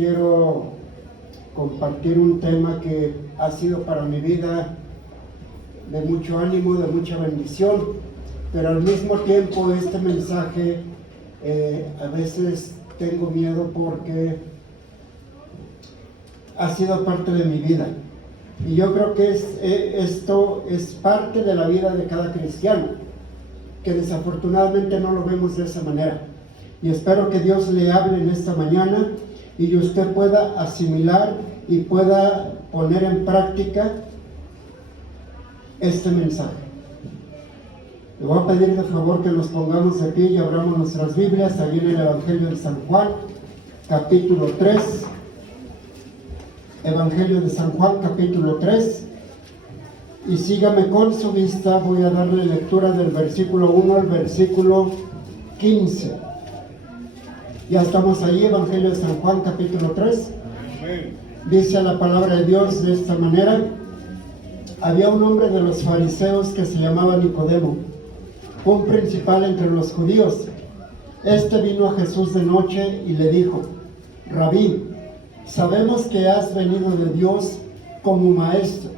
quiero compartir un tema que ha sido para mi vida de mucho ánimo, de mucha bendición, pero al mismo tiempo este mensaje a veces tengo miedo porque ha sido parte de mi vida. Y yo creo que esto es parte de la vida de cada cristiano, que desafortunadamente no lo vemos de esa manera. Y espero que Dios le hable en esta mañana y usted pueda asimilar y pueda poner en práctica este mensaje. Le voy a pedir de favor que nos pongamos de pie y abramos nuestras Biblias allí en el Evangelio de San Juan, capítulo 3. Evangelio de San Juan, capítulo 3. Y sígame con su vista, voy a darle lectura del versículo 1 al versículo 15. Ya estamos ahí, Evangelio de San Juan, capítulo 3. Dice la palabra de Dios de esta manera: había un hombre de los fariseos que se llamaba Nicodemo, un principal entre los judíos. Este vino a Jesús de noche y le dijo: Rabí, sabemos que has venido de Dios como maestro,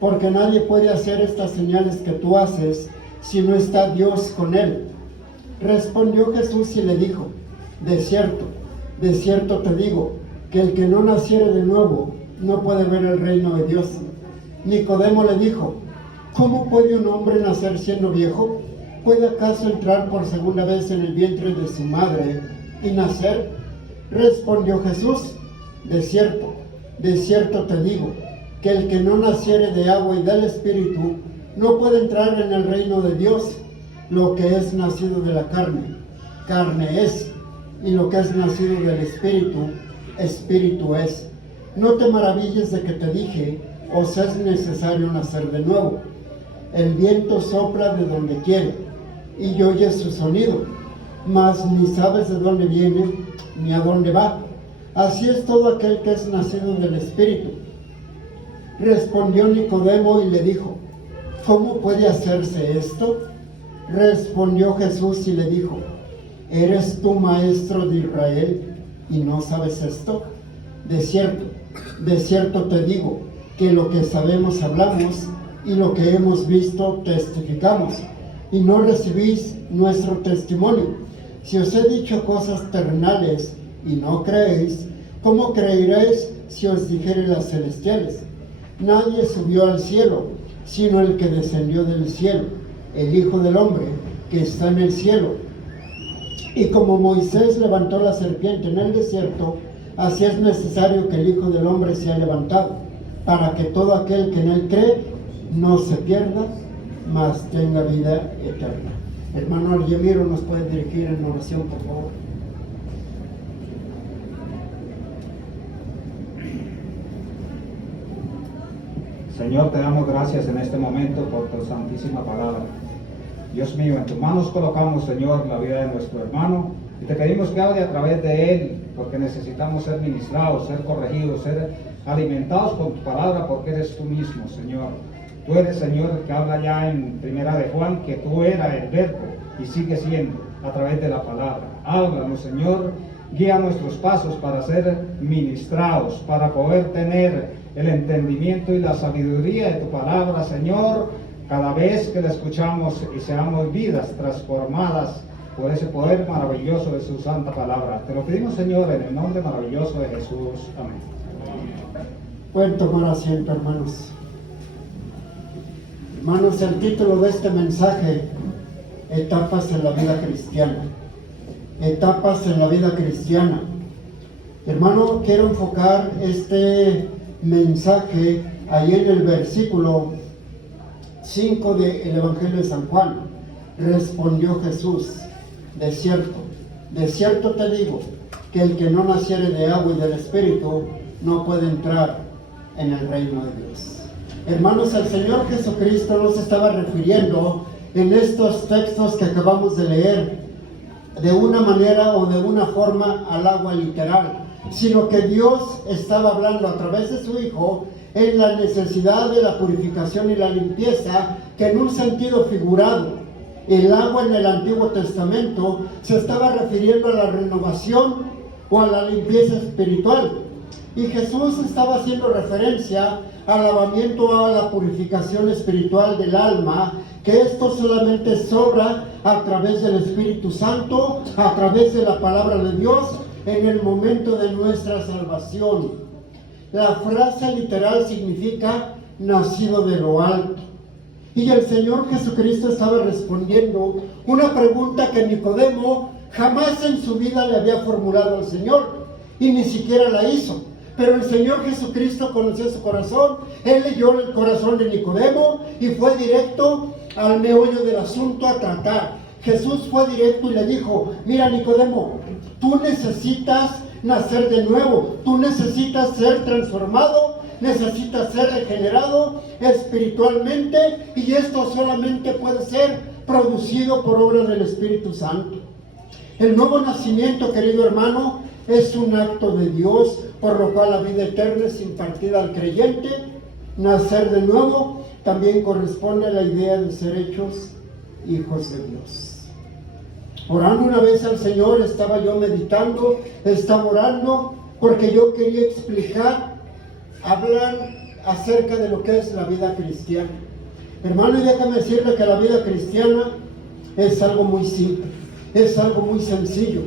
porque nadie puede hacer estas señales que tú haces si no está Dios con él. Respondió Jesús y le dijo: de cierto te digo, que el que no naciere de nuevo no puede ver el reino de Dios. Nicodemo le dijo: ¿cómo puede un hombre nacer siendo viejo? ¿Puede acaso entrar por segunda vez en el vientre de su madre y nacer? Respondió Jesús: de cierto te digo, que el que no naciere de agua y del Espíritu no puede entrar en el reino de Dios. Lo que es nacido de la carne, carne es, y lo que es nacido del Espíritu, Espíritu es. No te maravilles de que te dije: os es necesario nacer de nuevo. El viento sopla de donde quiere, y oyes su sonido, mas ni sabes de dónde viene, ni a dónde va. Así es todo aquel que es nacido del Espíritu. Respondió Nicodemo y le dijo: ¿cómo puede hacerse esto? Respondió Jesús y le dijo: ¿eres tú maestro de Israel y no sabes esto? De cierto te digo, que lo que sabemos hablamos, y lo que hemos visto testificamos, y no recibís nuestro testimonio. Si os he dicho cosas terrenales y no creéis, ¿cómo creeréis si os dijere las celestiales? Nadie subió al cielo, sino el que descendió del cielo, el Hijo del Hombre, que está en el cielo. Y como Moisés levantó la serpiente en el desierto, así es necesario que el Hijo del Hombre sea levantado, para que todo aquel que en él cree no se pierda, mas tenga vida eterna. Hermano Argemiro, ¿nos puede dirigir en oración, por favor? Señor, te damos gracias en este momento por tu santísima palabra. Dios mío, en tus manos colocamos, Señor, la vida de nuestro hermano, y te pedimos que hable a través de él, porque necesitamos ser ministrados, ser corregidos, ser alimentados con tu palabra, porque eres tú mismo, Señor. Tú eres, Señor, el que habla ya en Primera de Juan, que tú eras el verbo y sigue siendo a través de la palabra. Háblanos, Señor, guía nuestros pasos para ser ministrados, para poder tener el entendimiento y la sabiduría de tu palabra, Señor, cada vez que la escuchamos, y seamos vidas transformadas por ese poder maravilloso de su santa palabra. Te lo pedimos, Señor, en el nombre maravilloso de Jesús. Amén. Pueden tomar asiento, hermanos. Hermanos, el título de este mensaje: etapas en la vida cristiana. Etapas en la vida cristiana. Hermano, quiero enfocar este mensaje ahí en el versículo 5 del Evangelio de San Juan. Respondió Jesús: de cierto te digo, que el que no naciere de agua y del Espíritu no puede entrar en el reino de Dios. Hermanos, el Señor Jesucristo no se estaba refiriendo en estos textos que acabamos de leer de una manera o de una forma al agua literal, sino que Dios estaba hablando a través de su Hijo en la necesidad de la purificación y la limpieza, que en un sentido figurado, el agua en el Antiguo Testamento se estaba refiriendo a la renovación o a la limpieza espiritual. Y Jesús estaba haciendo referencia al lavamiento, a la purificación espiritual del alma, que esto solamente sobra a través del Espíritu Santo, a través de la palabra de Dios, en el momento de nuestra salvación. La frase literal significa nacido de lo alto. Y el Señor Jesucristo estaba respondiendo una pregunta que Nicodemo jamás en su vida le había formulado al Señor, y ni siquiera la hizo. Pero el Señor Jesucristo conoció su corazón, Él leyó el corazón de Nicodemo y fue directo al meollo del asunto a tratar. Jesús fue directo y le dijo: mira, Nicodemo, tú necesitas nacer de nuevo, tú necesitas ser transformado, necesitas ser regenerado espiritualmente, y esto solamente puede ser producido por obra del Espíritu Santo. El nuevo nacimiento, querido hermano, es un acto de Dios, por lo cual la vida eterna es impartida al creyente. Nacer de nuevo también corresponde a la idea de ser hechos hijos de Dios. Orando una vez al Señor, estaba yo meditando, estaba orando, porque yo quería hablar acerca de lo que es la vida cristiana. Hermano, y déjame decirle que la vida cristiana es algo muy simple, es algo muy sencillo.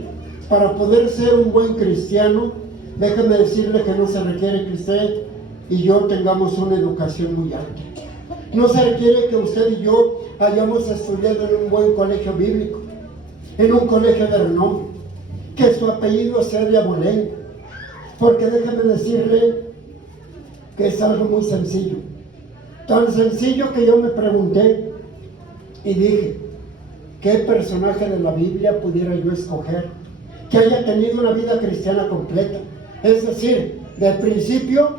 Para poder ser un buen cristiano, déjeme decirle que no se requiere que usted y yo tengamos una educación muy alta. No se requiere que usted y yo hayamos estudiado en un buen colegio bíblico, en un colegio de renombre, que su apellido sea de abolengo, porque déjeme decirle que es algo muy sencillo. Tan sencillo que yo me pregunté y dije: ¿qué personaje de la Biblia pudiera yo escoger que haya tenido una vida cristiana completa? Es decir, de principio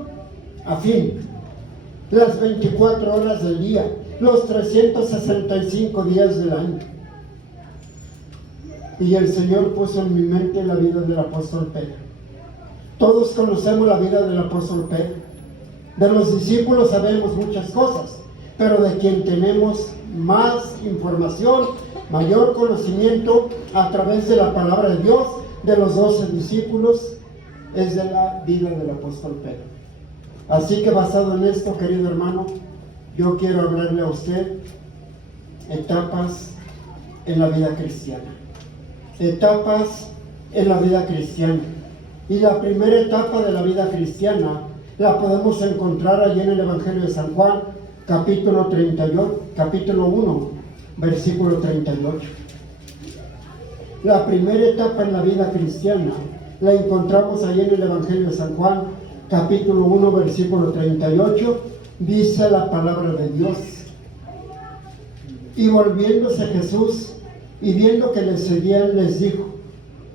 a fin, las 24 horas del día, los 365 días del año. Y el Señor puso en mi mente la vida del apóstol Pedro. Todos conocemos la vida del apóstol Pedro. De los discípulos sabemos muchas cosas, pero de quien tenemos más información, mayor conocimiento a través de la palabra de Dios, de los 12 discípulos, es de la vida del apóstol Pedro. Así que basado en esto, querido hermano, yo quiero hablarle a usted etapas en la vida cristiana. Etapas en la vida cristiana. Y la primera etapa de la vida cristiana la podemos encontrar allí en el Evangelio de San Juan, capítulo 1, versículo 38. La primera etapa en la vida cristiana la encontramos allí en el Evangelio de San Juan, capítulo 1, versículo 38. Dice la palabra de Dios: y volviéndose Jesús y viendo que les seguían, les dijo: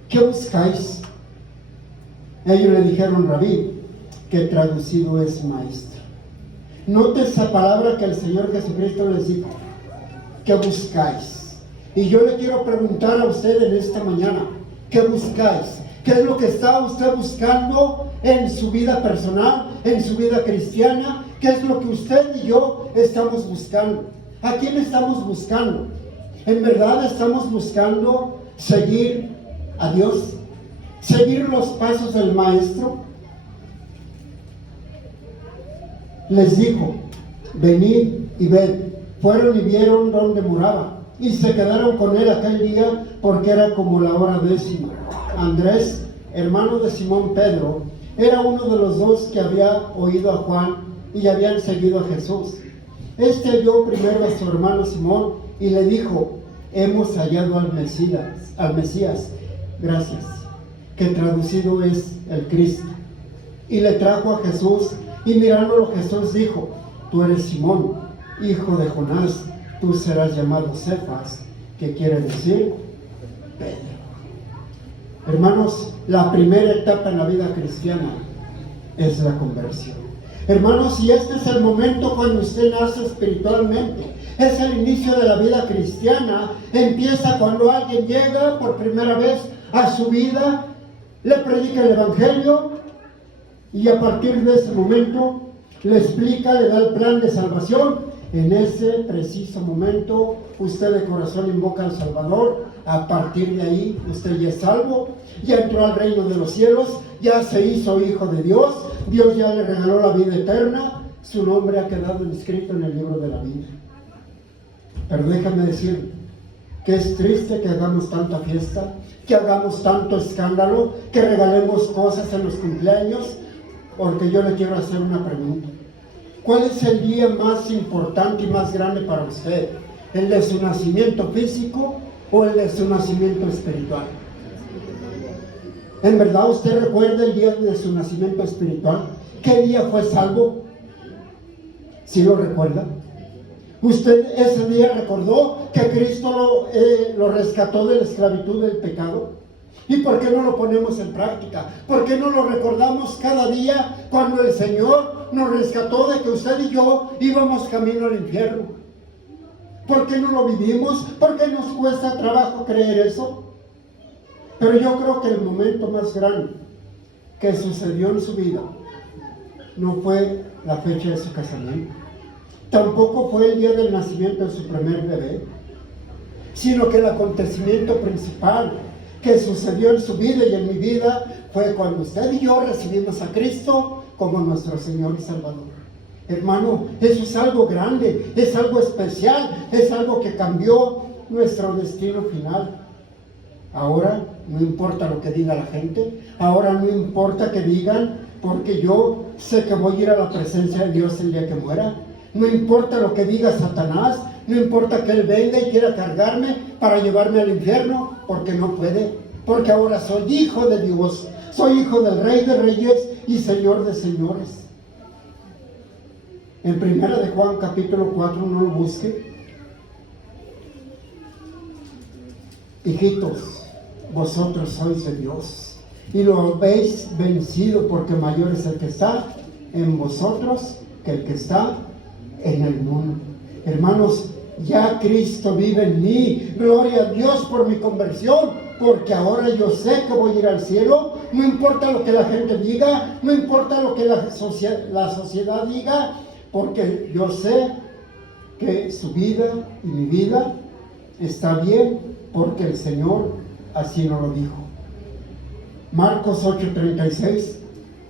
¿qué buscáis? Ellos le dijeron: Rabí, que traducido es maestro. Note esa palabra que el Señor Jesucristo les dijo: ¿qué buscáis? Y yo le quiero preguntar a usted en esta mañana: ¿qué buscáis? ¿Qué es lo que está usted buscando en su vida personal, en su vida cristiana? ¿Qué es lo que usted y yo estamos buscando? ¿A quién estamos buscando? ¿En verdad estamos buscando seguir a Dios? ¿Seguir los pasos del Maestro? Les dijo: venid y ved. Fueron y vieron dónde moraba, y se quedaron con él aquel día, porque era como la hora 10. Andrés, hermano de Simón Pedro, era uno de los dos que había oído a Juan y habían seguido a Jesús. Este vio primero a su hermano Simón y le dijo: hemos hallado al Mesías, gracias, que traducido es el Cristo. Y le trajo a Jesús, y mirándolo Jesús dijo: tú eres Simón, hijo de Jonás, tú serás llamado Cefas, que quiere decir Pedro. Hermanos, la primera etapa en la vida cristiana es la conversión. Hermanos, y este es el momento cuando usted nace espiritualmente. Es el inicio de la vida cristiana. Empieza cuando alguien llega por primera vez a su vida, le predica el Evangelio, y a partir de ese momento le explica, le da el plan de salvación. En ese preciso momento, usted de corazón invoca al Salvador. A partir de ahí, usted ya es salvo, ya entró al reino de los cielos, ya se hizo hijo de Dios, Dios ya le regaló la vida eterna, su nombre ha quedado inscrito en el libro de la vida. Pero déjame decir que es triste que hagamos tanta fiesta, que hagamos tanto escándalo, que regalemos cosas en los cumpleaños, porque yo le quiero hacer una pregunta. ¿Cuál es el día más importante y más grande para usted? ¿El de su nacimiento físico o el de su nacimiento espiritual? ¿En verdad usted recuerda el día de su nacimiento espiritual? ¿Qué día fue salvo? ¿Sí lo recuerda? ¿Usted ese día recordó que Cristo lo rescató de la esclavitud del pecado? ¿Y por qué no lo ponemos en práctica? ¿Por qué no lo recordamos cada día cuando el Señor nos rescató de que usted y yo íbamos camino al infierno? ¿Por qué no lo vivimos? ¿Por qué nos cuesta trabajo creer eso? Pero yo creo que el momento más grande que sucedió en su vida no fue la fecha de su casamiento, tampoco fue el día del nacimiento de su primer bebé, sino que el acontecimiento principal que sucedió en su vida y en mi vida fue cuando usted y yo recibimos a Cristo como nuestro Señor y Salvador. Hermano, eso es algo grande, es algo especial, es algo que cambió nuestro destino final. Ahora no importa lo que diga la gente, ahora no importa que digan, porque yo sé que voy a ir a la presencia de Dios el día que muera. No importa lo que diga Satanás, no importa que él venga y quiera cargarme para llevarme al infierno, porque no puede, porque ahora soy hijo de Dios, soy hijo del Rey de Reyes y Señor de Señores. En 1 de Juan capítulo 4, no lo busque. Hijitos, vosotros sois de Dios y lo habéis vencido, porque mayor es el que está en vosotros que el que está en el mundo. Hermanos, ya Cristo vive en mí. Gloria a Dios por mi conversión, porque ahora yo sé que voy a ir al cielo. No importa lo que la gente diga, no importa lo que la sociedad diga, porque yo sé que su vida y mi vida está bien, porque el Señor así nos lo dijo. Marcos 8:36,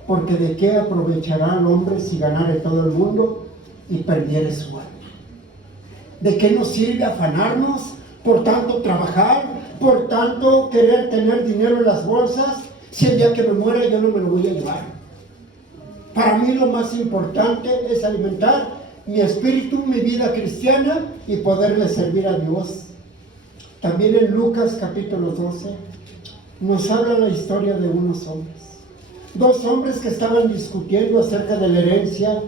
porque de qué aprovechará el hombre si ganare todo el mundo y perdiere su alma. ¿De qué nos sirve afanarnos por tanto trabajar, por tanto querer tener dinero en las bolsas, si el día que me muera yo no me lo voy a llevar? Para mí lo más importante es alimentar mi espíritu, mi vida cristiana y poderle servir a Dios. También en Lucas capítulo 12 nos habla la historia de unos hombres. Dos hombres que estaban discutiendo acerca de la herencia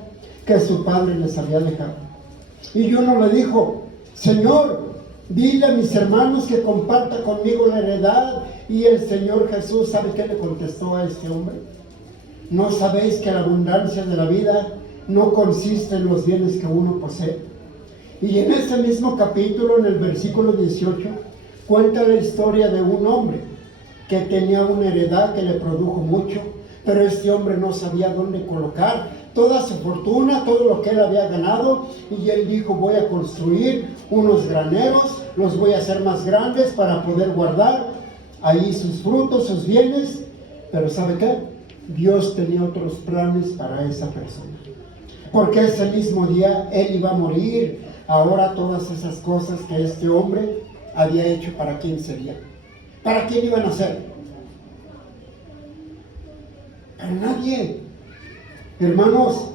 que su padre les había dejado. Y uno le dijo: Señor, dile a mis hermanos que comparta conmigo la heredad. Y el Señor Jesús, ¿sabe qué le contestó a este hombre? ¿No sabéis que la abundancia de la vida no consiste en los bienes que uno posee? Y en ese mismo capítulo, en el versículo 18, cuenta la historia de un hombre que tenía una heredad que le produjo mucho, pero este hombre no sabía dónde colocar toda su fortuna, todo lo que él había ganado, y él dijo: voy a construir unos graneros, los voy a hacer más grandes para poder guardar ahí sus frutos, sus bienes. Pero ¿sabe qué? Dios tenía otros planes para esa persona, porque ese mismo día él iba a morir. Ahora todas esas cosas que este hombre había hecho, ¿para quién sería? ¿Para quién iban a ser? Para nadie. Hermanos,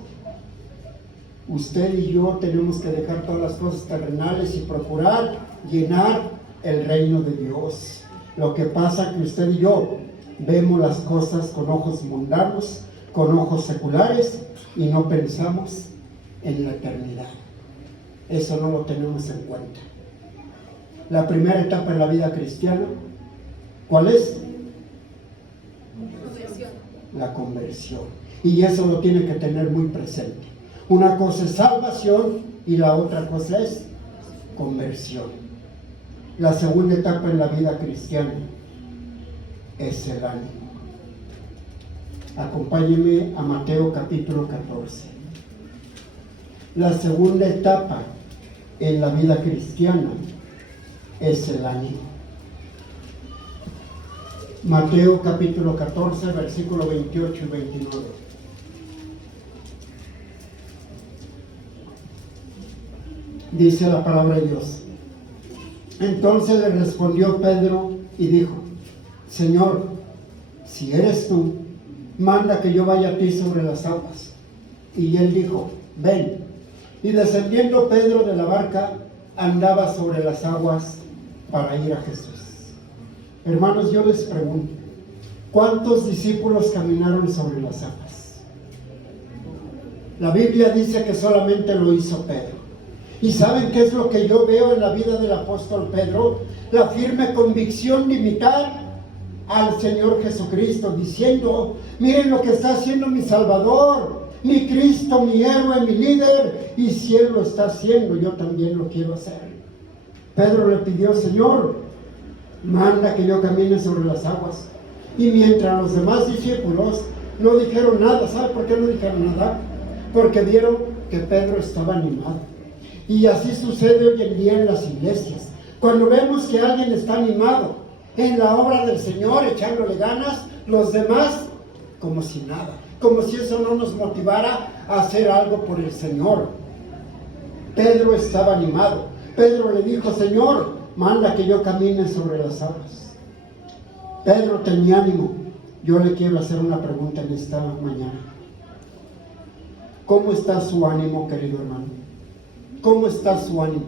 usted y yo tenemos que dejar todas las cosas terrenales y procurar llenar el reino de Dios. Lo que pasa es que usted y yo vemos las cosas con ojos mundanos, con ojos seculares, y no pensamos en la eternidad. Eso no lo tenemos en cuenta. La primera etapa en la vida cristiana, ¿cuál es? La conversión. Y eso lo tiene que tener muy presente. Una cosa es salvación y la otra cosa es conversión. La segunda etapa en la vida cristiana es el ánimo. Acompáñenme a Mateo capítulo 14. La segunda etapa en la vida cristiana es el ánimo. Mateo capítulo 14, versículo 28 y 29. Dice la palabra de Dios. Entonces le respondió Pedro y dijo: Señor, si eres tú, manda que yo vaya a ti sobre las aguas. Y él dijo: ven. Y descendiendo Pedro de la barca, andaba sobre las aguas para ir a Jesús. Hermanos, yo les pregunto, ¿cuántos discípulos caminaron sobre las aguas? La Biblia dice que solamente lo hizo Pedro. ¿Y saben qué es lo que yo veo en la vida del apóstol Pedro? La firme convicción de imitar al Señor Jesucristo, diciendo: miren lo que está haciendo mi Salvador, mi Cristo, mi héroe, mi líder, y si Él lo está haciendo, yo también lo quiero hacer. Pedro le pidió: Señor, manda que yo camine sobre las aguas. Y mientras los demás discípulos no dijeron nada, ¿sabe por qué no dijeron nada? Porque vieron que Pedro estaba animado. Y así sucede hoy en día en las iglesias. Cuando vemos que alguien está animado en la obra del Señor, echándole ganas, los demás como si nada, como si eso no nos motivara a hacer algo por el Señor. Pedro estaba animado. Pedro le dijo: Señor, manda que yo camine sobre las aguas. Pedro tenía ánimo. Yo le quiero hacer una pregunta en esta mañana. ¿Cómo está su ánimo, querido hermano? ¿Cómo está su ánimo?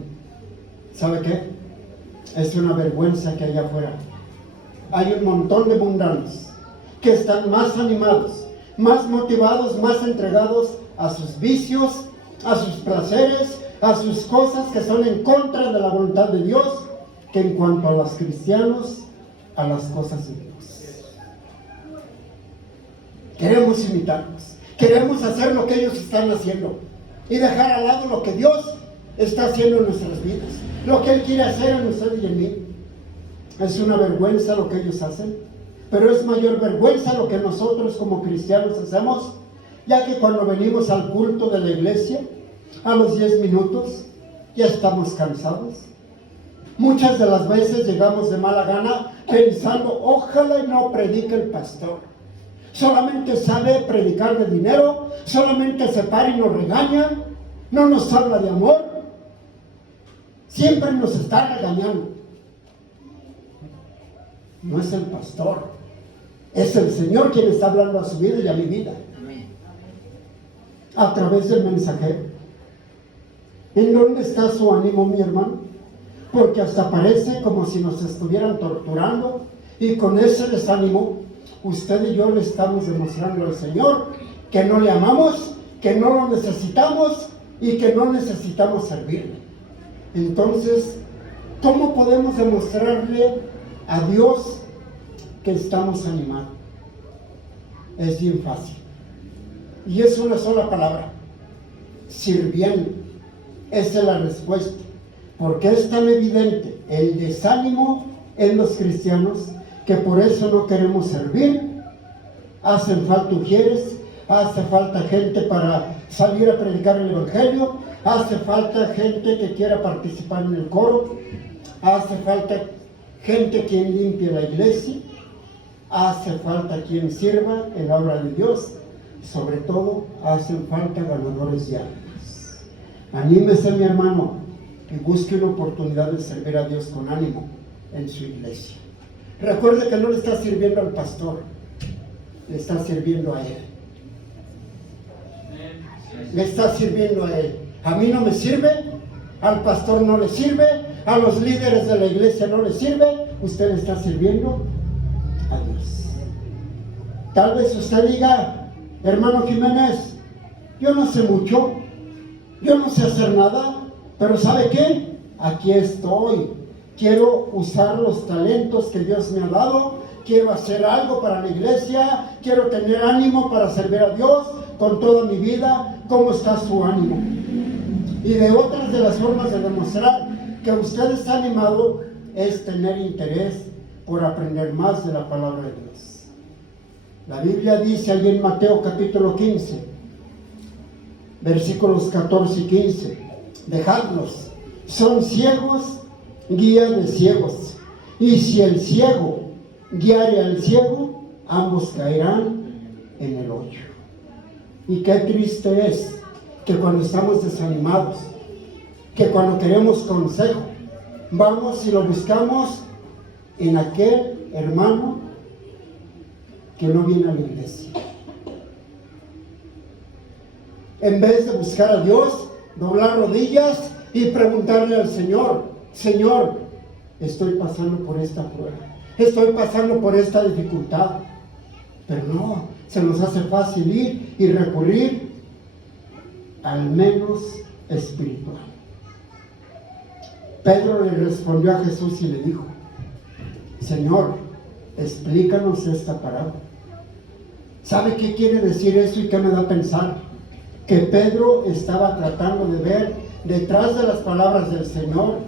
¿Sabe qué? Es una vergüenza que allá afuera hay un montón de mundanos que están más animados, más motivados, más entregados a sus vicios, a sus placeres, a sus cosas que son en contra de la voluntad de Dios, que en cuanto a los cristianos, a las cosas de Dios. Queremos imitarlos, queremos hacer lo que ellos están haciendo y dejar al lado lo que Dios está haciendo en nuestras vidas, lo que Él quiere hacer en usted y en mí. Es una vergüenza lo que ellos hacen, pero es mayor vergüenza lo que nosotros como cristianos hacemos, ya que cuando venimos al culto de la iglesia, a los 10 minutos ya estamos cansados. Muchas de las veces llegamos de mala gana pensando: ojalá y no predique el pastor, solamente sabe predicar de dinero, solamente se para y nos regaña, no nos habla de amor, siempre nos está regañando. No es el pastor, es el Señor quien está hablando a su vida y a mi vida. A través del mensajero. ¿En dónde está su ánimo, mi hermano? Porque hasta parece como si nos estuvieran torturando, y con ese desánimo usted y yo le estamos demostrando al Señor que no le amamos, que no lo necesitamos y que no necesitamos servirle. Entonces, ¿cómo podemos demostrarle a Dios que estamos animados? Es bien fácil. Y es una sola palabra: sirviendo. Esa es la respuesta. Porque es tan evidente el desánimo en los cristianos que por eso no queremos servir. Hacen falta ujieres, hace falta gente para salir a predicar el Evangelio, hace falta gente que quiera participar en el coro, hace falta gente quien limpie la iglesia, hace falta quien sirva en la obra de Dios. Sobre todo, hacen falta ganadores de almas. Anímese, mi hermano, y busque una oportunidad de servir a Dios con ánimo en su iglesia. Recuerde que no le está sirviendo al pastor, le está sirviendo a Él. Le está sirviendo a Él. A mí no me sirve, al pastor no le sirve, a los líderes de la iglesia no le sirve, usted le está sirviendo a Dios. Tal vez usted diga: hermano Jiménez, yo no sé mucho, yo no sé hacer nada, pero ¿sabe qué? Aquí estoy. Quiero usar los talentos que Dios me ha dado, quiero hacer algo para la iglesia, quiero tener ánimo para servir a Dios con toda mi vida. ¿Cómo está su ánimo? Y de otras de las formas de demostrar que usted está animado es tener interés por aprender más de la palabra de Dios. La Biblia dice allí en Mateo capítulo 15, versículos 14 y 15. Dejadlos, son ciegos, guía de ciegos. Y si el ciego guiare al ciego, ambos caerán en el hoyo. Y qué triste es que cuando estamos desanimados, que cuando queremos consejo, vamos y lo buscamos en aquel hermano que no viene a la iglesia. En vez de buscar a Dios, doblar rodillas y preguntarle al Señor: Señor, estoy pasando por esta prueba, estoy pasando por esta dificultad. Pero no, se nos hace fácil ir y recurrir al menos espiritual. Pedro le respondió a Jesús y le dijo: Señor, explícanos esta parábola. ¿Sabe qué quiere decir eso y qué me da a pensar? Que Pedro estaba tratando de ver detrás de las palabras del Señor.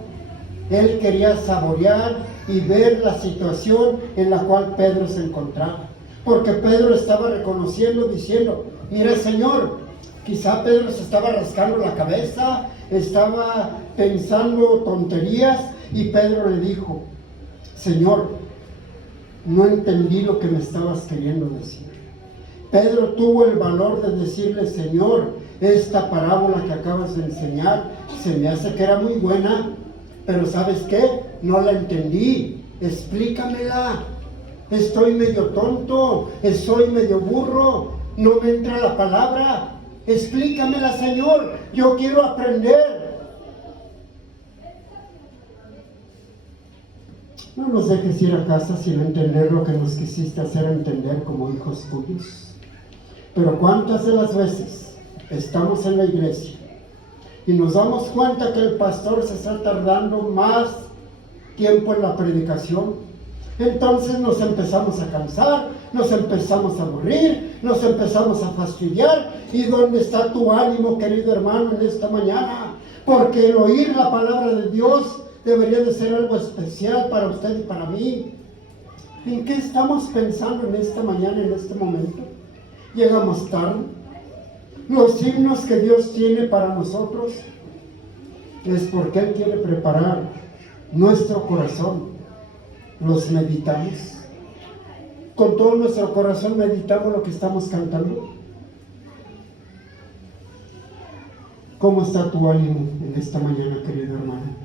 Él quería saborear y ver la situación en la cual Pedro se encontraba. Porque Pedro estaba reconociendo, diciendo: mira, Señor, quizá Pedro se estaba rascando la cabeza, estaba pensando tonterías, y Pedro le dijo: Señor, no entendí lo que me estabas queriendo decir. Pedro tuvo el valor de decirle: Señor, esta parábola que acabas de enseñar se me hace que era muy buena, pero ¿sabes qué? No la entendí, explícamela. Estoy medio tonto, estoy medio burro, no me entra la palabra, explícamela, Señor, yo quiero aprender. No nos dejes ir a casa sin entender lo que nos quisiste hacer entender como hijos tuyos. Pero ¿cuántas de las veces estamos en la iglesia y nos damos cuenta que el pastor se está tardando más tiempo en la predicación? Entonces nos empezamos a cansar, nos empezamos a aburrir, nos empezamos a fastidiar. ¿Y dónde está tu ánimo, querido hermano, en esta mañana? Porque el oír la palabra de Dios debería de ser algo especial para usted y para mí. ¿En qué estamos pensando en esta mañana, en este momento? Llegamos tarde. Los signos que Dios tiene para nosotros es porque Él quiere preparar nuestro corazón. Los meditamos. Con todo nuestro corazón meditamos lo que estamos cantando. ¿Cómo está tu ánimo en esta mañana, querido hermano?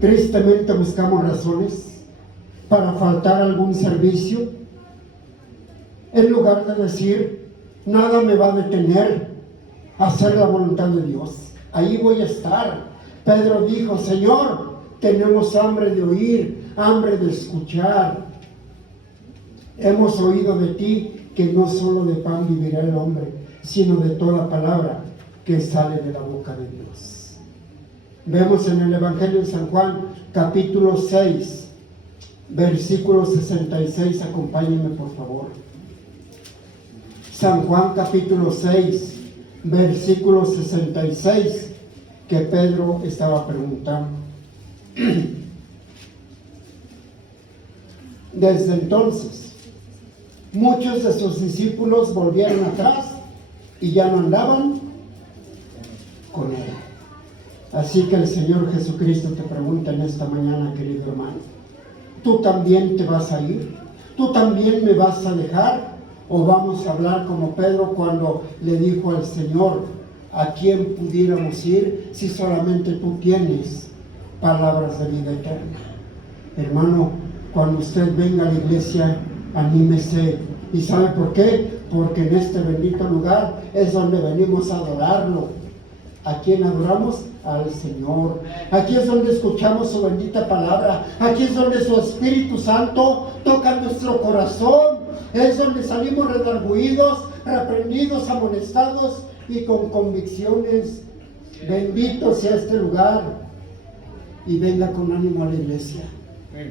Tristemente buscamos razones para faltar a algún servicio, en lugar de decir: nada me va a detener a hacer la voluntad de Dios, ahí voy a estar. Pedro dijo: Señor, tenemos hambre de oír, hambre de escuchar. Hemos oído de ti que no solo de pan vivirá el hombre, sino de toda palabra que sale de la boca de Dios. Vemos en el Evangelio de San Juan, capítulo 6, versículo 66, acompáñenme por favor. San Juan capítulo 6, versículo 66, que Pedro estaba preguntando. Desde entonces, muchos de sus discípulos volvieron atrás y ya no andaban con él. Así que el Señor Jesucristo te pregunta en esta mañana, querido hermano: ¿tú también te vas a ir? ¿Tú también me vas a dejar? ¿O vamos a hablar como Pedro cuando le dijo al Señor: ¿a quién pudiéramos ir si solamente tú tienes palabras de vida eterna? Hermano, cuando usted venga a la iglesia, anímese. ¿Y sabe por qué? Porque en este bendito lugar es donde venimos a adorarlo. ¿A quién adoramos? Al Señor. Aquí es donde escuchamos su bendita palabra. Aquí es donde su Espíritu Santo toca nuestro corazón. Es donde salimos redarguidos, reprendidos, amonestados y con convicciones. Bendito sea este lugar. Y venga con ánimo a la iglesia.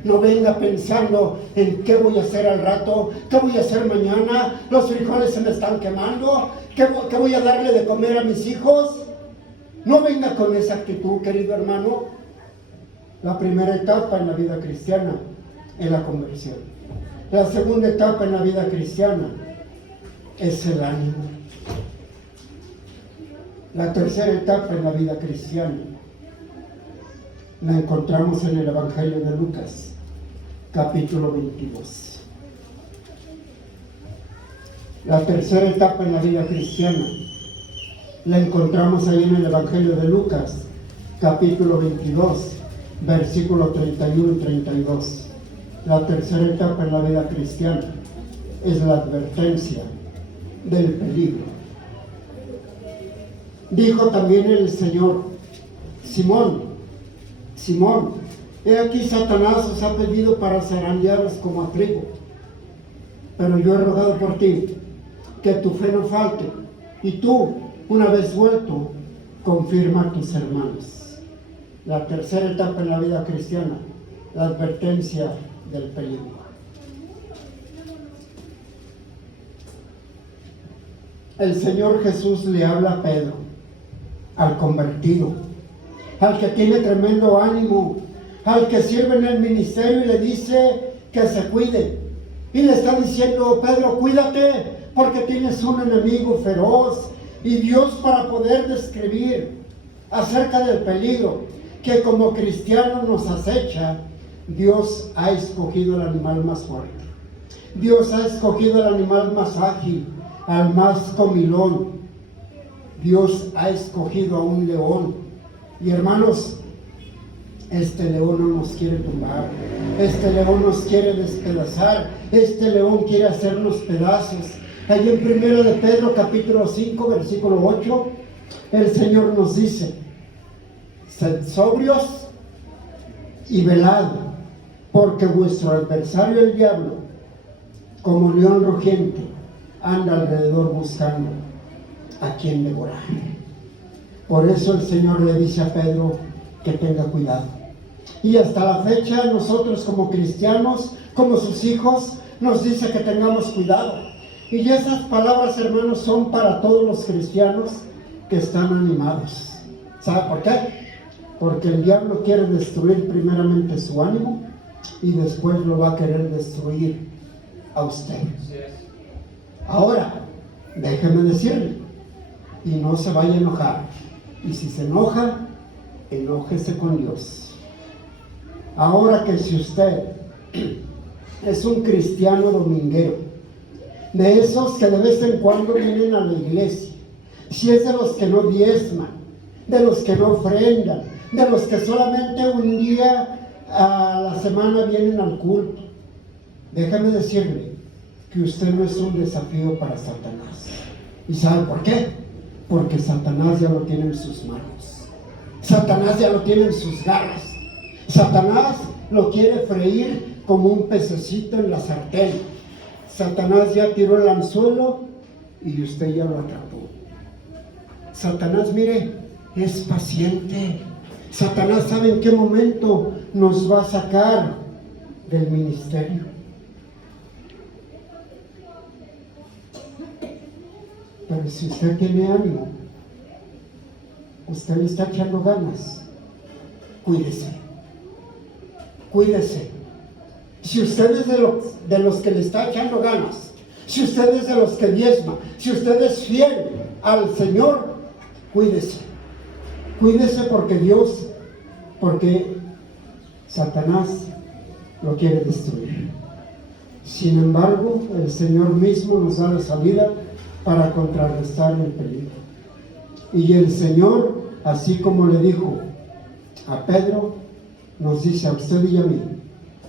No venga pensando en qué voy a hacer al rato, qué voy a hacer mañana, los frijoles se me están quemando, qué voy a darle de comer a mis hijos. No venga con esa actitud, querido hermano. La primera etapa en la vida cristiana es la conversión. La segunda etapa en la vida cristiana es el ánimo. La tercera etapa en la vida cristiana la encontramos en el Evangelio de Lucas, capítulo 22. La tercera etapa en la vida cristiana la encontramos ahí en el Evangelio de Lucas, capítulo 22, versículo 31 y 32. La tercera etapa en la vida cristiana es la advertencia del peligro. Dijo también el Señor: Simón, Simón, he aquí Satanás os ha pedido para zarandearos como a trigo, pero yo he rogado por ti, que tu fe no falte, y tú, una vez vuelto, confirma a tus hermanos. La tercera etapa en la vida cristiana, la advertencia del peligro. El Señor Jesús le habla a Pedro, al convertido, al que tiene tremendo ánimo, al que sirve en el ministerio, y le dice que se cuide. Y le está diciendo: Pedro, cuídate, porque tienes un enemigo feroz. Y Dios, para poder describir acerca del peligro que como cristianos nos acecha, Dios ha escogido el animal más fuerte. Dios ha escogido el animal más ágil, al más comilón. Dios ha escogido a un león. Y hermanos, este león no nos quiere tumbar, este león nos quiere despedazar, este león quiere hacernos pedazos. Ahí en 1 de Pedro capítulo 5 versículo 8, el Señor nos dice: sed sobrios y velad, porque vuestro adversario el diablo, como león rugiente, anda alrededor buscando a quien devorar. Por eso el Señor le dice a Pedro que tenga cuidado. Y hasta la fecha nosotros como cristianos, como sus hijos, nos dice que tengamos cuidado. Y esas palabras, hermanos, son para todos los cristianos que están animados. ¿Sabe por qué? Porque el diablo quiere destruir primeramente su ánimo y después lo va a querer destruir a usted. Ahora, déjeme decirle, y no se vaya a enojar. Y si se enoja, enójese con Dios. Ahora que si usted es un cristiano dominguero, de esos que de vez en cuando vienen a la iglesia, si es de los que no diezman, de los que no ofrendan, de los que solamente un día a la semana vienen al culto, déjame decirle que usted no es un desafío para Satanás. ¿Y sabe por qué? Porque Satanás ya lo tiene en sus manos. Satanás ya lo tiene en sus garras. Satanás lo quiere freír como un pececito en la sartén. Satanás ya tiró el anzuelo y usted ya lo atrapó. Satanás, mire, es paciente. Satanás sabe en qué momento nos va a sacar del ministerio. Pero si usted tiene ánimo, usted le está echando ganas, cuídese. Cuídese. Si usted es de los que le está echando ganas, si usted es de los que diezma, si usted es fiel al Señor, cuídese. Cuídese porque Satanás lo quiere destruir. Sin embargo, el Señor mismo nos da la salida para contrarrestar el peligro. Y el Señor, así como le dijo a Pedro, nos dice a usted y a mí: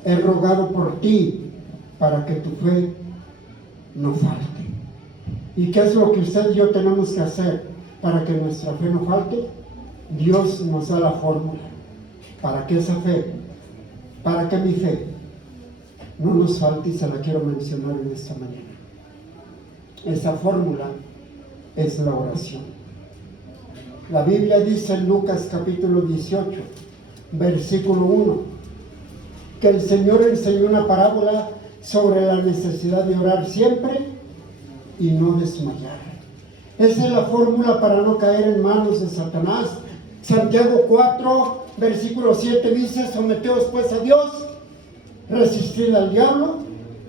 he rogado por ti para que tu fe no falte. ¿Y qué es lo que usted y yo tenemos que hacer para que nuestra fe no falte? Dios nos da la fórmula para que esa fe, para que mi fe no nos falte, y se la quiero mencionar en esta mañana. Esa fórmula es la oración. La Biblia dice en Lucas capítulo 18, versículo 1, que el Señor enseñó una parábola sobre la necesidad de orar siempre y no desmayar. Esa es la fórmula para no caer en manos de Satanás. Santiago 4, versículo 7 dice: someteos pues a Dios, resistid al diablo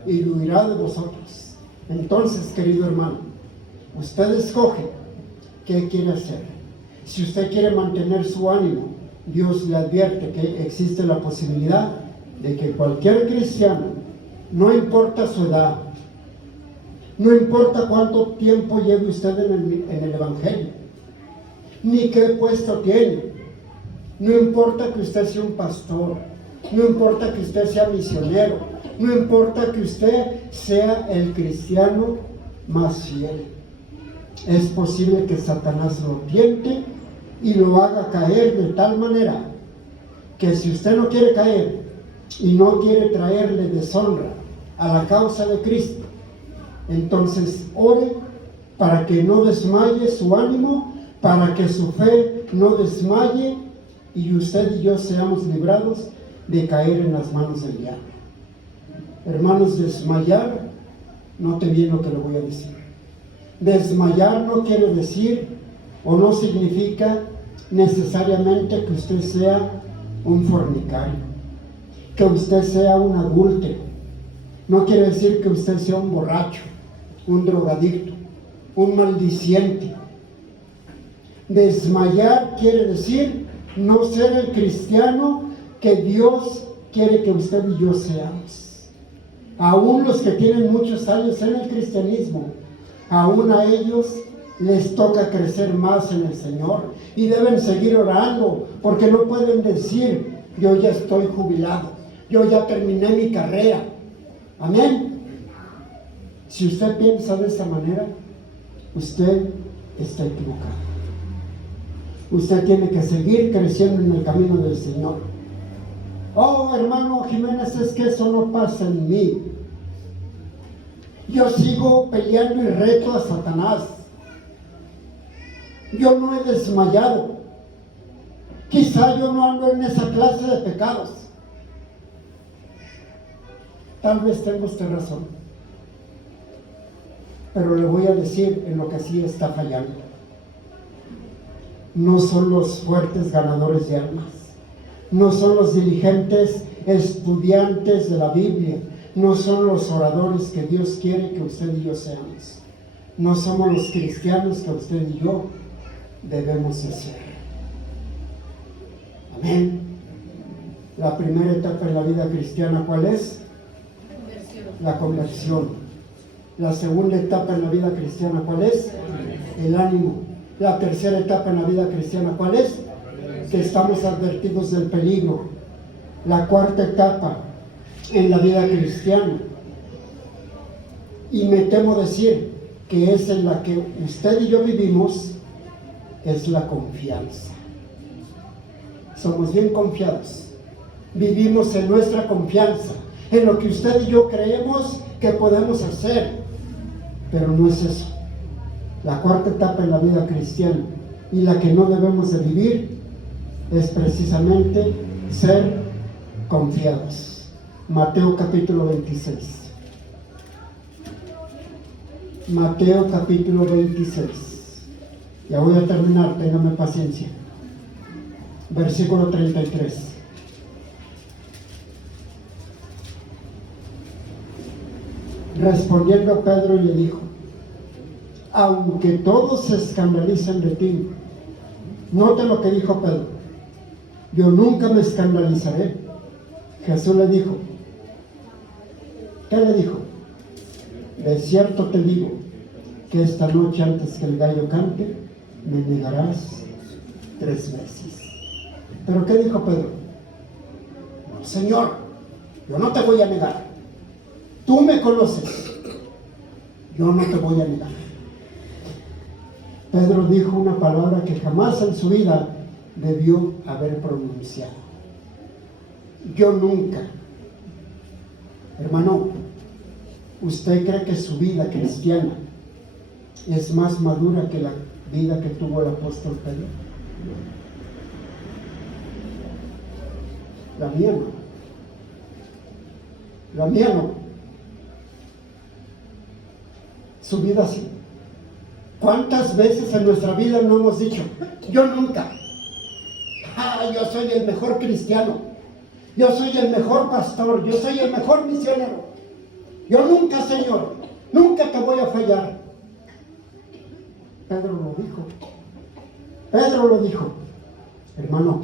y huirá de vosotros. Entonces, querido hermano, usted escoge qué quiere hacer. Si usted quiere mantener su ánimo, Dios le advierte que existe la posibilidad de que cualquier cristiano, no importa su edad, no importa cuánto tiempo lleve usted en el Evangelio, ni qué puesto tiene, no importa que usted sea un pastor, no importa que usted sea misionero, no importa que usted sea el cristiano más fiel, es posible que Satanás lo tiente y lo haga caer de tal manera que si usted no quiere caer y no quiere traerle deshonra a la causa de Cristo, entonces ore para que no desmaye su ánimo, para que su fe no desmaye y usted y yo seamos librados de caer en las manos del diablo. Hermanos, desmayar, note bien lo que le voy a decir. Desmayar no quiere decir o no significa necesariamente que usted sea un fornicario, que usted sea un adúltero. No quiere decir que usted sea un borracho, un drogadicto, un maldiciente. Desmayar quiere decir no ser el cristiano que Dios quiere que usted y yo seamos. Aún los que tienen muchos años en el cristianismo, aún a ellos les toca crecer más en el Señor y deben seguir orando, porque no pueden decir: yo ya estoy jubilado, yo ya terminé mi carrera. Amén. Si usted piensa de esa manera, usted está equivocado. Usted tiene que seguir creciendo en el camino del Señor. Oh, hermano Jiménez, es que eso no pasa en mí. Yo sigo peleando y reto a Satanás. Yo no he desmayado. Quizá yo no ando en esa clase de pecados. Tal vez tenga usted razón, pero le voy a decir en lo que sí está fallando. No son los fuertes ganadores de almas, no son los diligentes estudiantes de la Biblia, no son los oradores que Dios quiere que usted y yo seamos. No somos los cristianos que usted y yo debemos de ser. Amén. La primera etapa en la vida cristiana, ¿cuál es? La conversión. La segunda etapa en la vida cristiana, ¿cuál es? El ánimo. La tercera etapa en la vida cristiana, ¿cuál es? Que estamos advertidos del peligro. La cuarta etapa en la vida cristiana, y me temo decir que es en la que usted y yo vivimos, es la confianza. Somos bien confiados. Vivimos en nuestra confianza, en lo que usted y yo creemos que podemos hacer, pero no es eso. La cuarta etapa en la vida cristiana, y la que no debemos de vivir, es precisamente ser confiados. Mateo capítulo 26. Mateo capítulo 26. Ya voy a terminar, téngame paciencia. Versículo 33. Respondiendo Pedro le dijo: aunque todos se escandalicen de ti. Note lo que dijo Pedro: yo nunca me escandalizaré. Jesús le dijo, ¿qué le dijo? De cierto te digo que esta noche, antes que el gallo cante, me negarás 3 veces. ¿Pero qué dijo Pedro? No, Señor, yo no te voy a negar. Tú me conoces. Yo no te voy a negar. Pedro dijo una palabra que jamás en su vida debió haber pronunciado. Yo nunca. Hermano, ¿usted cree que su vida cristiana es más madura que la vida que tuvo el apóstol Pedro? La mía no. La mía no. Su vida sí. ¿Cuántas veces en nuestra vida no hemos dicho: yo nunca? Yo soy el mejor cristiano, yo soy el mejor pastor, yo soy el mejor misionero. Yo nunca, Señor, nunca te voy a fallar. Pedro lo dijo. Pedro lo dijo. Hermano,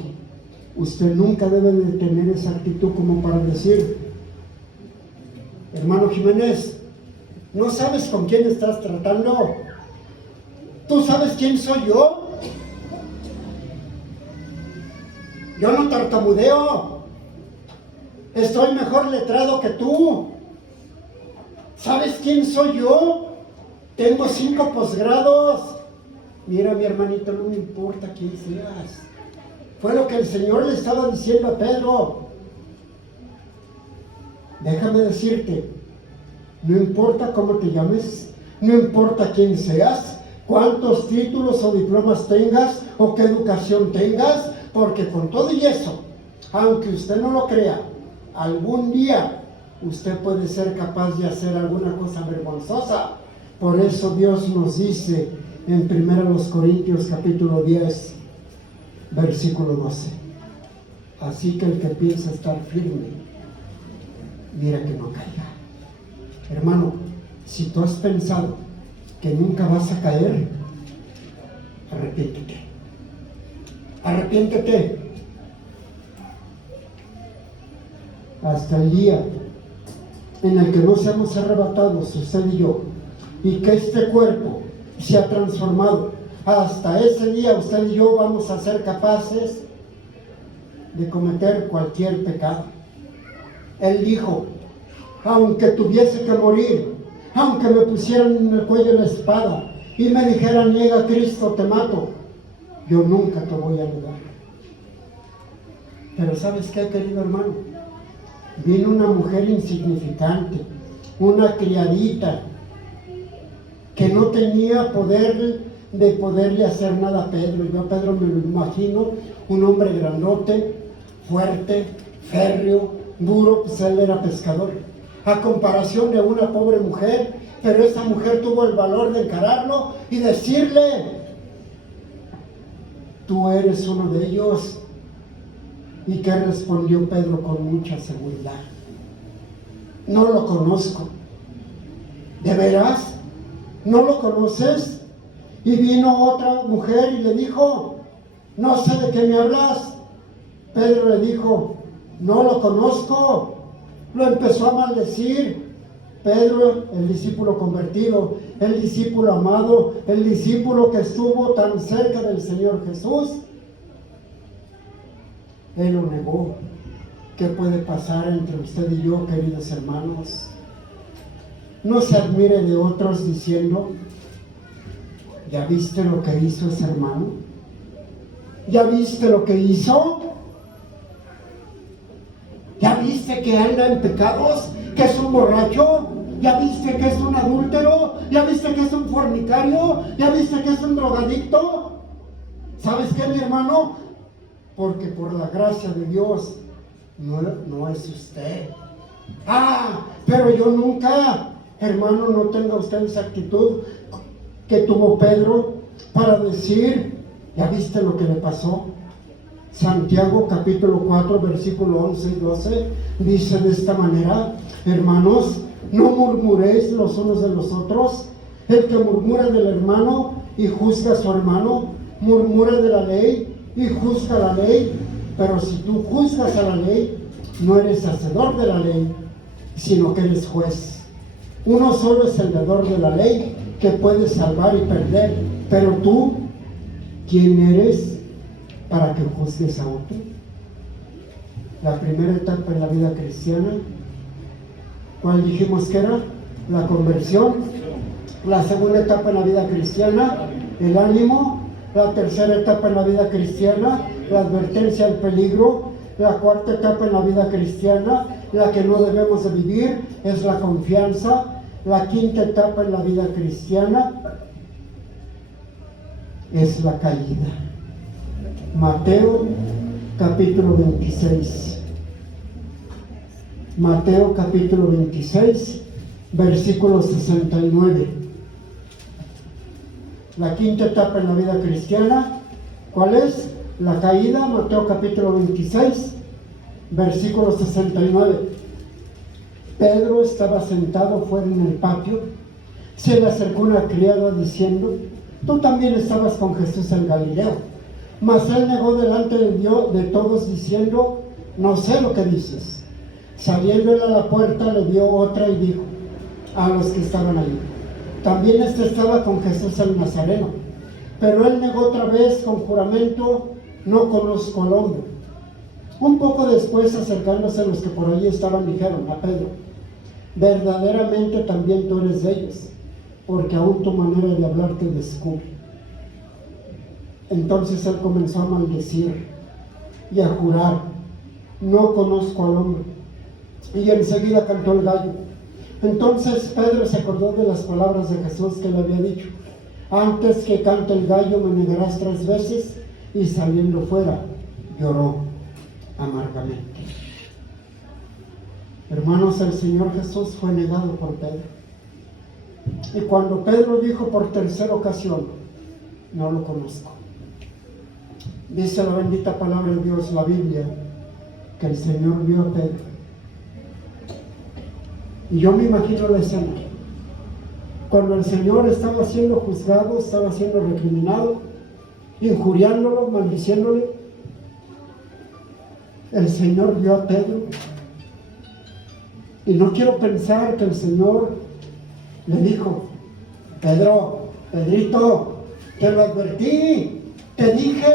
usted nunca debe de tener esa actitud como para decir, hermano Jiménez, ¿no sabes con quién estás tratando? ¿Tú sabes quién soy yo? Yo no tartamudeo. Estoy mejor letrado que tú. ¿Sabes quién soy yo? Tengo 5 posgrados. Mira, mi hermanito, no me importa quién seas. Fue lo que el Señor le estaba diciendo a Pedro. Déjame decirte, no importa cómo te llames, no importa quién seas, cuántos títulos o diplomas tengas o qué educación tengas, porque con todo y eso, aunque usted no lo crea, algún día usted puede ser capaz de hacer alguna cosa vergonzosa. Por eso Dios nos dice en 1 Corintios capítulo 10, versículo 12. Así que el que piensa estar firme, mira que no caiga. Hermano, si tú has pensado que nunca vas a caer, arrepiéntete. Arrepiéntete. Hasta el día en el que no seamos arrebatados, usted y yo, y que este cuerpo se ha transformado, hasta ese día usted y yo vamos a ser capaces de cometer cualquier pecado. Él dijo, aunque tuviese que morir, aunque me pusieran en el cuello la espada y me dijeran, niega a Cristo, te mato, yo nunca te voy a negar. Pero ¿sabes qué, querido hermano? Vino una mujer insignificante, una criadita, que no tenía poder de poderle hacer nada a Pedro. Yo a Pedro me lo imagino, un hombre grandote, fuerte, férreo, duro, pues él era pescador. A comparación de una pobre mujer, pero esa mujer tuvo el valor de encararlo y decirle, tú eres uno de ellos. ¿Y qué respondió Pedro con mucha seguridad? No lo conozco. ¿De veras? ¿No lo conoces? Y vino otra mujer y le dijo, no sé de qué me hablas. Pedro le dijo, no lo conozco. Lo empezó a maldecir. Pedro, el discípulo convertido, el discípulo amado, el discípulo que estuvo tan cerca del Señor Jesús, él lo negó. ¿Qué puede pasar entre usted y yo, queridos hermanos? No se admire de otros diciendo, ¿ya viste lo que hizo ese hermano? ¿Ya viste lo que hizo? ¿Ya viste que anda en pecados? ¿Que es un borracho? ¿Ya viste que es un adúltero? ¿Ya viste que es un fornicario? ¿Ya viste que es un drogadicto? ¿Sabes qué, mi hermano? Porque por la gracia de Dios no es usted. Pero yo nunca, hermano, no tenga usted esa actitud que tuvo Pedro para decir, ¿ya viste lo que le pasó? Santiago capítulo 4 versículo 11 y 12 dice de esta manera, hermanos, no murmuréis los unos de los otros. El que murmura del hermano y juzga a su hermano, murmura de la ley y juzga la ley. Pero si tú juzgas a la ley, no eres hacedor de la ley, sino que eres juez. Uno solo es el dador de la ley, que puede salvar y perder. Pero tú, ¿quién eres para que juzgues a otro? La primera etapa en la vida cristiana, ¿cuál dijimos que era? La conversión. La segunda etapa en la vida cristiana, el ánimo. La tercera etapa en la vida cristiana, la advertencia del peligro. La cuarta etapa en la vida cristiana, la que no debemos de vivir, es la confianza. La quinta etapa en la vida cristiana es la caída. Mateo capítulo 26. Mateo capítulo 26, versículo 69. La quinta etapa en la vida cristiana, ¿cuál es? La caída. Mateo capítulo 26, versículo 69. Pedro estaba sentado fuera en el patio. Se le acercó una criada diciendo, tú también estabas con Jesús el Galileo. Mas él negó delante de Dios, de todos, diciendo: no sé lo que dices. Saliendo él a la puerta, le dio otra y dijo a los que estaban ahí: también estaba con Jesús el Nazareno. Pero él negó otra vez con juramento: no conozco al hombre. Un poco después, acercándose a los que por allí estaban, dijeron a Pedro: verdaderamente también tú eres de ellos, porque aún tu manera de hablar te descubre. Entonces él comenzó a maldecir y a jurar: no conozco al hombre. Y enseguida cantó el gallo. Entonces Pedro se acordó de las palabras de Jesús que le había dicho: antes que cante el gallo me negarás 3 veces. Y saliendo fuera lloró amargamente. Hermanos, el Señor Jesús fue negado por Pedro. Y cuando Pedro dijo por tercera ocasión: no lo conozco, dice la bendita palabra de Dios, la Biblia, que el Señor vio a Pedro. Y yo me imagino la escena. Cuando el Señor estaba siendo juzgado, estaba siendo recriminado, injuriándolo, maldiciéndole, el Señor vio a Pedro. Y no quiero pensar que el Señor le dijo: Pedro, Pedrito, te lo advertí, te dije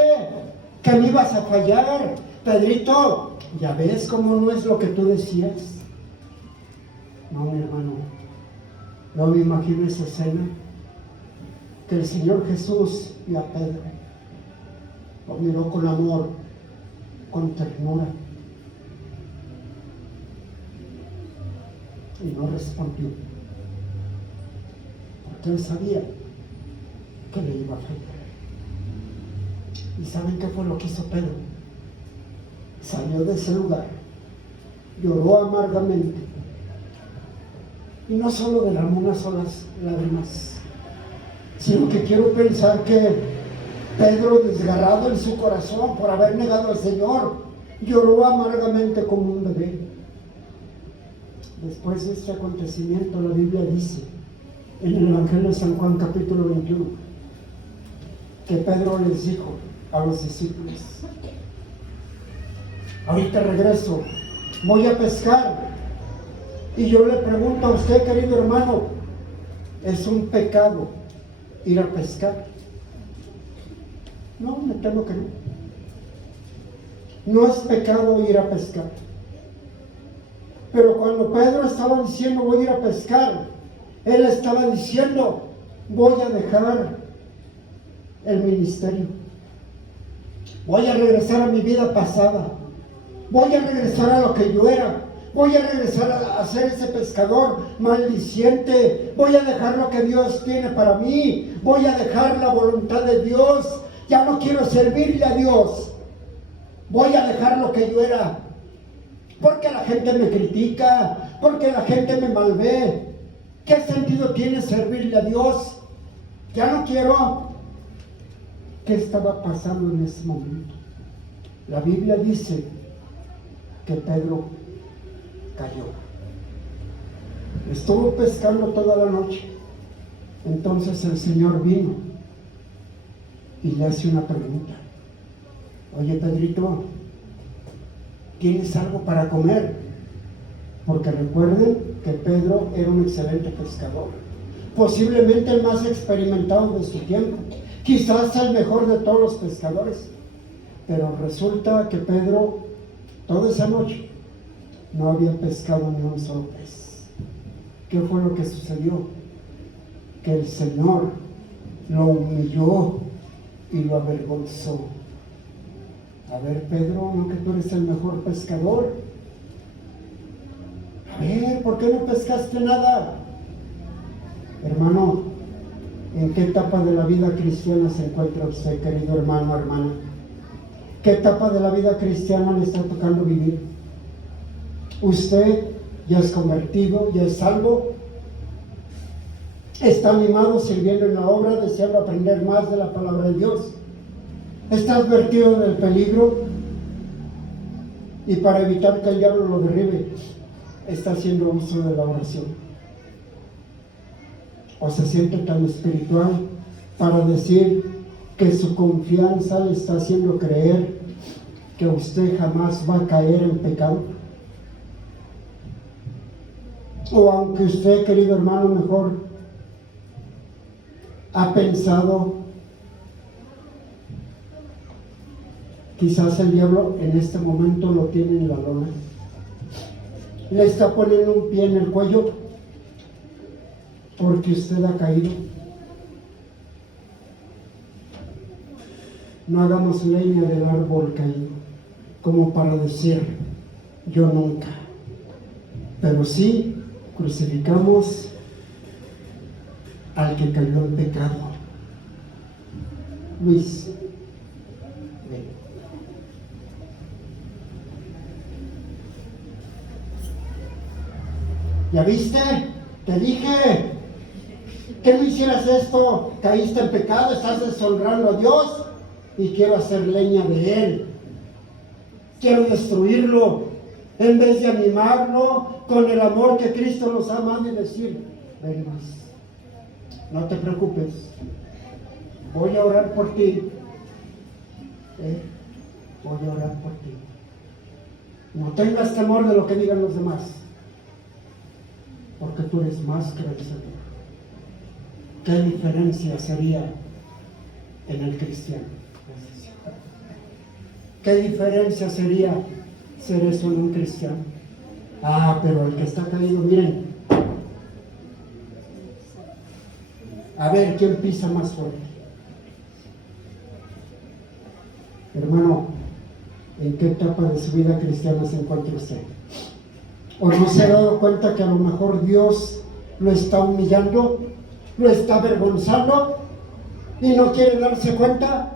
que me ibas a fallar. Pedrito, ya ves cómo no es lo que tú decías. No, mi hermano, no me imagino esa escena, que el Señor Jesús vio a Pedro, lo miró con amor, con ternura, y no respondió, porque él sabía que le iba a fallar. ¿Y saben qué fue lo que hizo Pedro? Salió de ese lugar, lloró amargamente, y no solo derramó unas solas lágrimas, sino que quiero pensar que Pedro, desgarrado en su corazón por haber negado al Señor, lloró amargamente como un bebé. Después de este acontecimiento, la Biblia dice en el Evangelio de San Juan, capítulo 21, que Pedro les dijo a los discípulos: ahorita regreso, voy a pescar. Y yo le pregunto a usted, querido hermano, ¿es un pecado ir a pescar? No, me temo que no. No es pecado ir a pescar. Pero cuando Pedro estaba diciendo voy a ir a pescar, él estaba diciendo: voy a dejar el ministerio, voy a regresar a mi vida pasada, voy a regresar a lo que yo era, voy a regresar a ser ese pescador maldiciente, voy a dejar lo que Dios tiene para mí, voy a dejar la voluntad de Dios, ya no quiero servirle a Dios, voy a dejar lo que yo era, porque la gente me critica, porque la gente me malvé. ¿Qué sentido tiene servirle a Dios? Ya no quiero. ¿Qué estaba pasando en ese momento? La Biblia dice que Pedro cayó. Estuvo pescando toda la noche. Entonces el Señor vino y le hace una pregunta: oye, Pedrito, ¿tienes algo para comer? Porque recuerden que Pedro era un excelente pescador, posiblemente el más experimentado de su tiempo, quizás el mejor de todos los pescadores. Pero resulta que Pedro, toda esa noche, no había pescado ni un solo pez. ¿Qué fue lo que sucedió? Que el Señor lo humilló y lo avergonzó. A ver, Pedro, ¿no que tú eres el mejor pescador? A ver, ¿por qué no pescaste nada? Hermano, ¿en qué etapa de la vida cristiana se encuentra usted, querido hermano o hermana? ¿Qué etapa de la vida cristiana le está tocando vivir? ¿Usted ya es convertido, ya es salvo? ¿Está animado sirviendo en la obra, deseando aprender más de la palabra de Dios? ¿Está advertido del peligro? Y para evitar que el diablo lo derribe, está haciendo uso de la oración. ¿O se siente tan espiritual para decir que su confianza le está haciendo creer que usted jamás va a caer en pecado? O aunque usted, querido hermano, mejor ha pensado, quizás el diablo en este momento lo tiene en la lona, le está poniendo un pie en el cuello porque usted ha caído. No hagamos leña del árbol caído, como para decir, yo nunca. Pero sí crucificamos al que cayó en pecado. Luis, ven. ¿Ya viste? Te dije que no hicieras esto. Caíste en pecado, estás deshonrando a Dios y quiero hacer leña de Él. Quiero destruirlo en vez de animarlo con el amor que Cristo nos ha amado y decir, ven más, no te preocupes, voy a orar por ti. Voy a orar por ti. No tengas temor de lo que digan los demás, porque tú eres más que el Señor. ¿Qué diferencia sería en el cristiano? ¿Qué diferencia sería ser eso en un cristiano? Pero el que está caído, miren, a ver quién pisa más fuerte. Hermano, ¿en qué etapa de su vida cristiana se encuentra usted? ¿O no se ha dado cuenta que a lo mejor Dios lo está humillando, lo está avergonzando y no quiere darse cuenta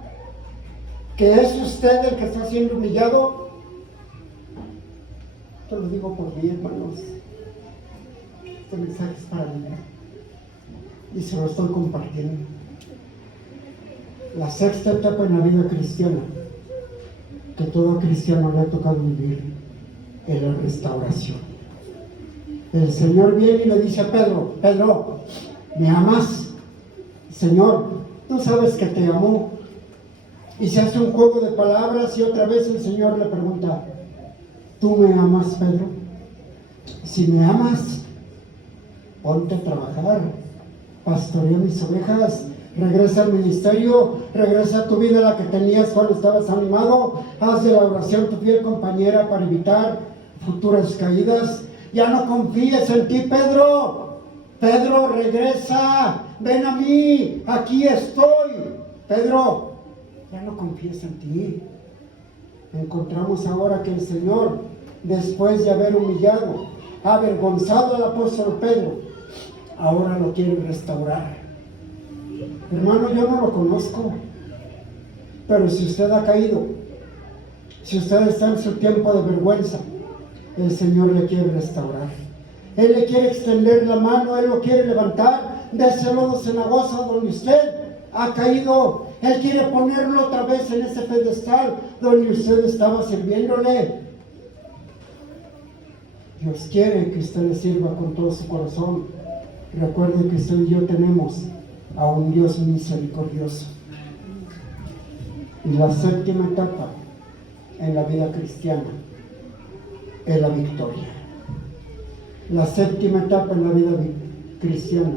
que es usted el que está siendo humillado? Te lo digo por mí, hermanos. Este mensaje es para mí y se lo estoy compartiendo. La sexta etapa en la vida cristiana que todo cristiano le ha tocado vivir es la restauración. El Señor viene y le dice a Pedro, Pedro, ¿me amas? Señor, tú sabes que te amo. Y se hace un juego de palabras y otra vez el Señor le pregunta, ¿tú me amas, Pedro? Si me amas, ponte a trabajar, pastorea mis ovejas, regresa al ministerio, regresa a tu vida la que tenías cuando estabas animado, haz de la oración tu fiel compañera para evitar futuras caídas. Ya no confíes en ti, Pedro. Pedro, regresa, ven a mí, aquí estoy. Pedro, ya no confíes en ti. Encontramos ahora que el Señor, después de haber humillado, avergonzado al apóstol Pedro, ahora lo quiere restaurar. Hermano, yo no lo conozco, pero si usted ha caído, si usted está en su tiempo de vergüenza, el Señor le quiere restaurar. Él le quiere extender la mano, Él lo quiere levantar de ese lodo cenagoso donde usted ha caído. Él quiere ponerlo otra vez en ese pedestal donde usted estaba sirviéndole. Dios quiere que usted le sirva con todo su corazón. Recuerde que usted y yo tenemos a un Dios misericordioso. Y la séptima etapa en la vida cristiana es la victoria. La séptima etapa en la vida cristiana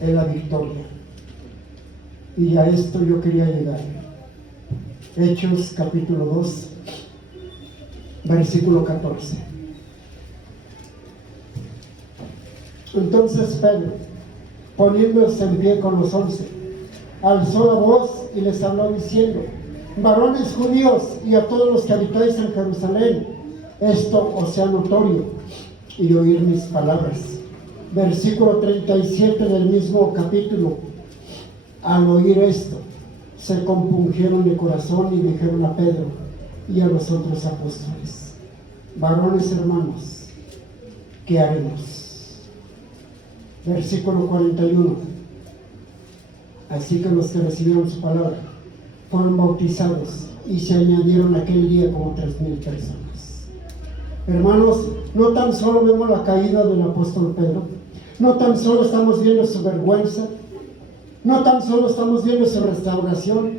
es la victoria. Y a esto yo quería llegar. Hechos capítulo 2, versículo 14. Entonces Pedro, poniéndose en pie con los 11, alzó la voz y les habló diciendo: varones judíos y a todos los que habitáis en Jerusalén, esto os sea notorio y oír mis palabras. Versículo 37 del mismo capítulo. Al oír esto, se compungieron de corazón y dijeron a Pedro y a los otros apóstoles: varones hermanos, ¿qué haremos? Versículo 41. Así que los que recibieron su palabra fueron bautizados y se añadieron aquel día como 3,000 personas. Hermanos, no tan solo vemos la caída del apóstol Pedro, no tan solo estamos viendo su vergüenza, No tan solo estamos viendo su restauración,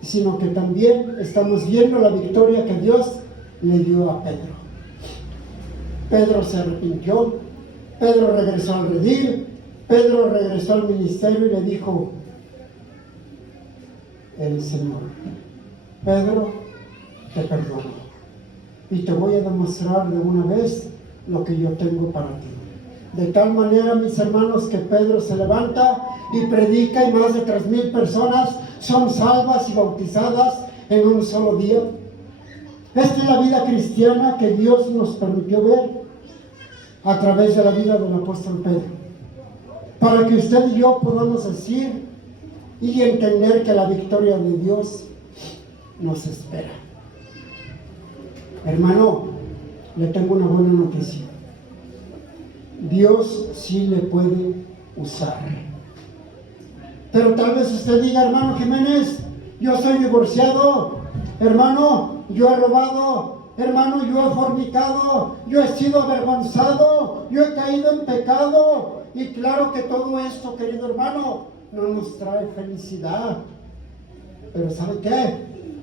sino que también estamos viendo la victoria que Dios le dio a Pedro. Pedro se arrepintió, Pedro regresó al redil, Pedro regresó al ministerio y le dijo el Señor: Pedro, te perdono y te voy a demostrar de una vez lo que yo tengo para ti. De tal manera, mis hermanos, que Pedro se levanta y predica, y más de 3,000 personas son salvas y bautizadas en un solo día. Esta es la vida cristiana que Dios nos permitió ver a través de la vida del apóstol Pedro, para que usted y yo podamos decir y entender que la victoria de Dios nos espera. Hermano, le tengo una buena noticia. Dios sí le puede usar. Pero tal vez usted diga: hermano Jiménez, yo soy divorciado, hermano, yo he robado, hermano, yo he fornicado, yo he sido avergonzado, yo he caído en pecado. Y claro que todo esto, querido hermano, no nos trae felicidad. Pero ¿sabe qué?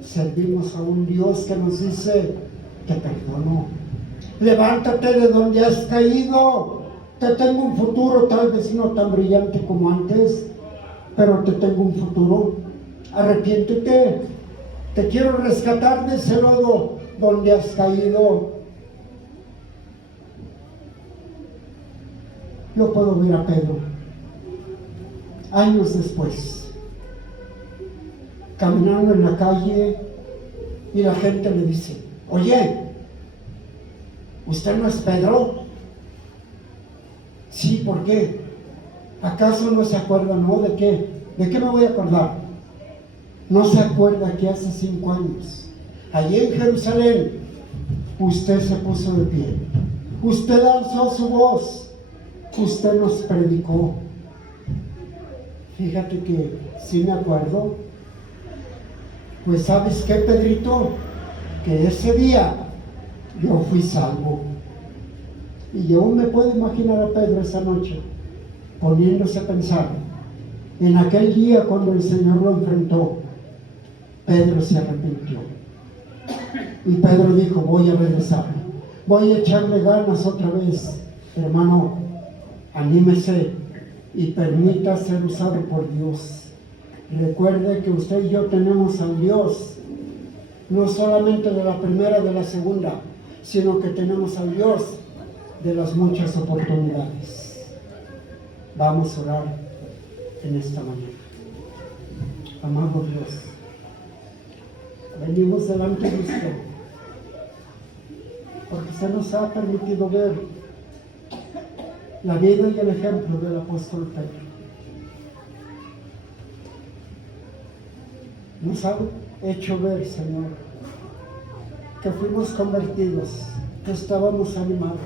Servimos a un Dios que nos dice: te perdono, levántate de donde has caído, te tengo un futuro, tal vez no tan brillante como antes, pero te tengo un futuro. Arrepiéntete, te quiero rescatar de ese lodo donde has caído. Yo puedo ver a Pedro años después caminando en la calle y la gente le dice: oye, ¿usted no es Pedro? Sí, ¿por qué? ¿Acaso no se acuerda? No, ¿de qué? ¿De qué me voy a acordar? ¿No se acuerda que hace 5 años, allí en Jerusalén, usted se puso de pie, usted alzó su voz, usted nos predicó? Fíjate que sí me acuerdo. Pues ¿sabes qué, Pedrito? Que ese día yo fui salvo. Y yo aún me puedo imaginar a Pedro esa noche poniéndose a pensar en aquel día cuando el Señor lo enfrentó. Pedro se arrepintió y Pedro dijo: voy a regresar, voy a echarle ganas otra vez. Hermano, anímese y permita ser usado por Dios. Recuerde que usted y yo tenemos a Dios, no solamente de la primera, de la segunda, sino que tenemos a Dios de las muchas oportunidades. Vamos a orar en esta mañana. Amado Dios, venimos delante de usted porque se nos ha permitido ver la vida y el ejemplo del apóstol Pedro. Nos ha hecho ver, Señor, que fuimos convertidos, que estábamos animados,